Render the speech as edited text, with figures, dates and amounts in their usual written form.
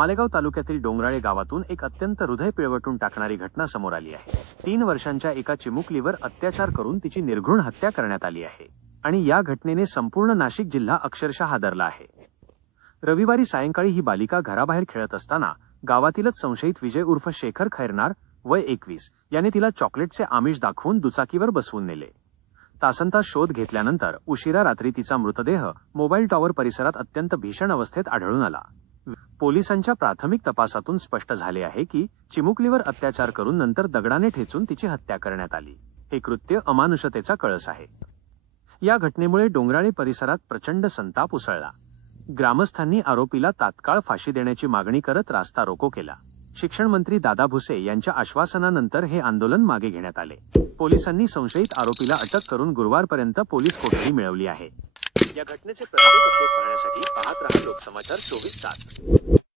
मालेगाव तालुक्यातील डोंगराळे गावातून एक अत्यंत हृदय पिळवटून टाकणारी घटना समोर आली आहे। 3 वर्षांच्या एका चिमुकलीवर अत्याचार करून तिची निर्घृण हत्या करण्यात आली आहे आणि या घटनेने संपूर्ण नाशिक जिल्हा अक्षरशः हादरला आहे। रविवारी सायंकाळी ही बालिका घराबाहेर खेळत असताना गावातीलच संशयित विजय उर्फ शेखर खैरनार वय 21 याने तिला चॉकलेटचे आमिष दाखवून दुचाकीवर बसवून नेले। तासनतास शोध घेतल्यानंतर उशिरा रात्री तिचा मृतदेह मोबाईल टॉवर परिसरात अत्यंत भीषण अवस्थेत आढळून आला। पोलिसांच्या प्राथमिक तपासातून स्पष्ट झाले आहे की चिमुकलीवर अत्याचार करून नंतर दगडाने ठेचून तिची हत्या करण्यात आली। हे कृत्य अमानुषतेचा कळस आहे। या घटनेमुळे डोंगराळे परिसरात प्रचंड संताप उसळला। ग्रामस्थांनी आरोपीला तात्काळ फाशी देण्याची मागणी करत रास्ता रोको केला। शिक्षण मंत्री दादा भुसे यांच्या आश्वासनानंतर हे आंदोलन मागे घेण्यात आले। पोलिसांनी संशयित आरोपीला अटक करून गुरुवारपर्यंत पोलीस कोठडी मिळवली आहे। या घटनेचे प्रत्येक अपडेट पाहण्यासाठी पाहत रहा लोकसमाचार 24/7।